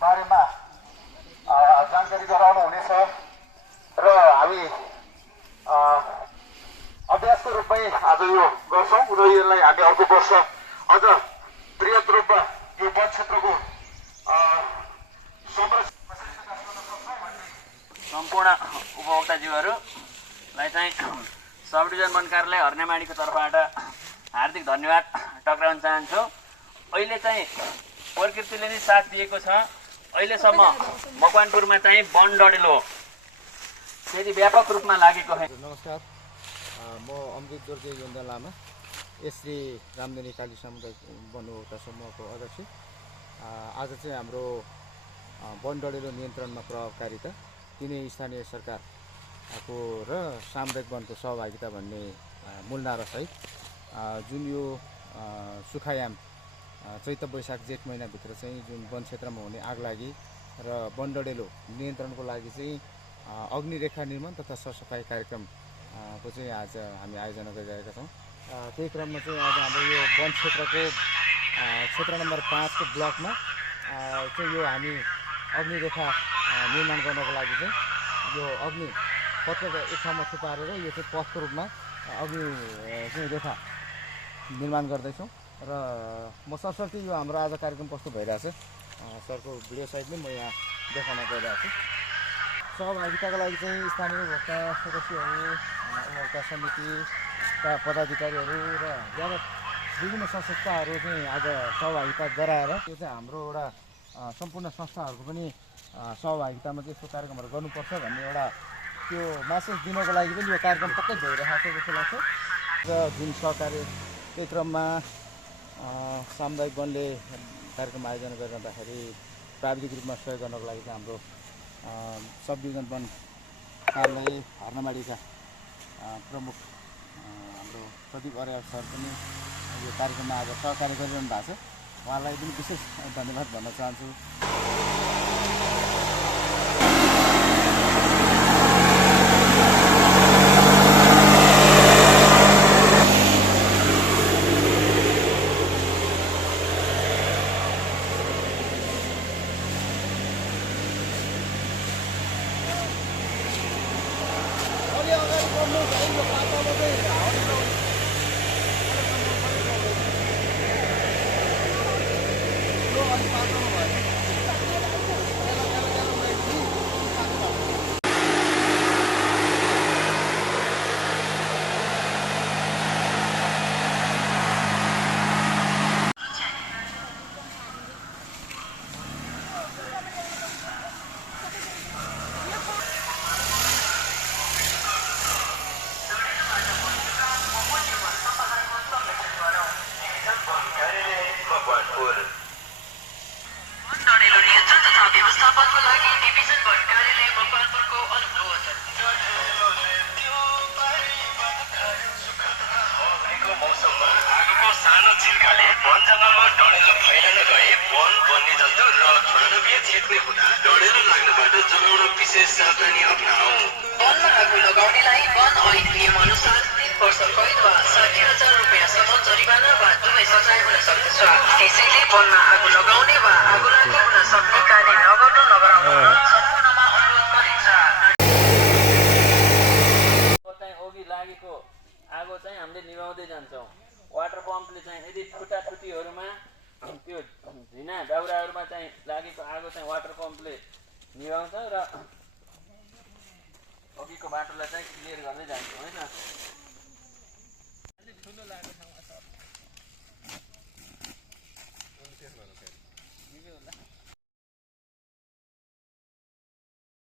बारेमा जानकारी गराउनु हुनेछ र हामी अभ्यासको रूपमै आज यो गर्छौँ र यसलाई हामी अर्को वर्ष अझ बृहत रूपमा यो वन क्षेत्रको सम्पूर्ण उपभोक्ताज्यूहरूलाई चाहिँ सब डिभिजन वन कार्यालय हर्नेमाडीको तर्फबाट हार्दिक धन्यवाद टक्राउन चाहन्छु। अहिले चाहिँ प्रकृतिले नै साथ दिएको छ। अहिलेसम्म मकवानपुरमा चाहिँ वन डडेलो फेरि व्यापक रूपमा लागेको है। नमस्कार, म अमृत दुर्गे योन्दा लामा, श्री रामधेनी काली सामुदायिक वन उपभोक्ता समूहको अध्यक्ष। आज चाहिँ हाम्रो वन डडेलो नियन्त्रणमा प्रभावकारिता तिनै स्थानीय सरकारको र सामुदायिक वनको सहभागिता भन्ने मूल नारासहित जुन यो सुखायाम चैत्र वैशाख जेठ महिनाभित्र चाहिँ जुन वन क्षेत्रमा हुने आगलागी र वन डडेलो नियन्त्रणको लागि चाहिँ अग्निरेखा निर्माण तथा सरसफाइ कार्यक्रमको चाहिँ आज हामी आयोजना गरिरहेका छौँ। त्यही क्रममा चाहिँ आज हाम्रो यो वन क्षेत्रको क्षेत्र नम्बर 5 को ब्लकमा चाहिँ यो हामी अग्निरेखा निर्माण गर्नको लागि चाहिँ यो अग्नि पत्र एक ठाउँमा थुपारेर यो चाहिँ पथको रूपमा अग्नि चाहिँ रेखा निर्माण गर्दैछौँ र म सरसर्ती यो हाम्रो आज कार्यक्रम कस्तो भइरहेछ सरको भिडियो सहित नै म यहाँ देखाउन गइरहेको छु। सहभागिताको लागि चाहिँ स्थानीय उपभोक्ता सदस्यहरू, उपभोक्ता समितिका पदाधिकारीहरू र ज्यादा विभिन्न संस्थाहरू चाहिँ आज सहभागिता गराएर यो चाहिँ हाम्रो एउटा सम्पूर्ण संस्थाहरूको पनि सहभागितामा चाहिँ यस्तो कार्यक्रमहरू गर्नुपर्छ भन्ने एउटा त्यो मेसेज दिनको लागि पनि यो कार्यक्रम पक्कै भइरहेको छ जस्तो लाग्छ। र जुन सहकारी त्यही क्रममा सामुदायिक वनले कार्यक्रम आयोजना गरिरहँदाखेरि प्राविधिक रूपमा सहयोग गर्नको लागि चाहिँ हाम्रो सब डिभिजन वन कार्यालय हर्नमाडीका प्रमुख हाम्रो प्रदीप अर्याल सर पनि यो कार्यक्रममा आज सहकार्य गरिरहनु भएको छ। उहाँलाई पनि विशेष धन्यवाद भन्न चाहन्छु। व्यवस्थापनको लागि डिभिजन वन कार्यालय मकवानपुरको अनुरोध। मौसममा आगोको सानो चिल्काले वन जङ्गलमा डढेलो फैलन गए वन वन्यजन्तु र मानवीय क्षति हुँदा डढेलो लाग्नबाट जोगाउन विशेष सावधानी अपनाऊ। वनमा आगो लगाउनेलाई वन ऐन नियम अनुसार 3 वर्ष कैद वा 60,000 रुपियाँसम्म जरिवाना वा दुवै सजाय हुन सक्दछ। त्यसैले वनमा आगो लगाउने वा आगो लागि हुन सक्ने कार्य नगर्नु नगराउनु सम्पूर्णमा अनुरोध गरिन्छ। अघि लागेको आगो चाहिँ हामीले निभाउँदै जान्छौँ। वाटर पम्पले चाहिँ यदि ठुटाठुटीहरूमा त्यो झिना दाउराहरूमा चाहिँ लागेको आगो चाहिँ वाटर पम्पले निभाउँछ र अघिको बाटोलाई चाहिँ क्लियर गर्दै जान्छौँ होइन।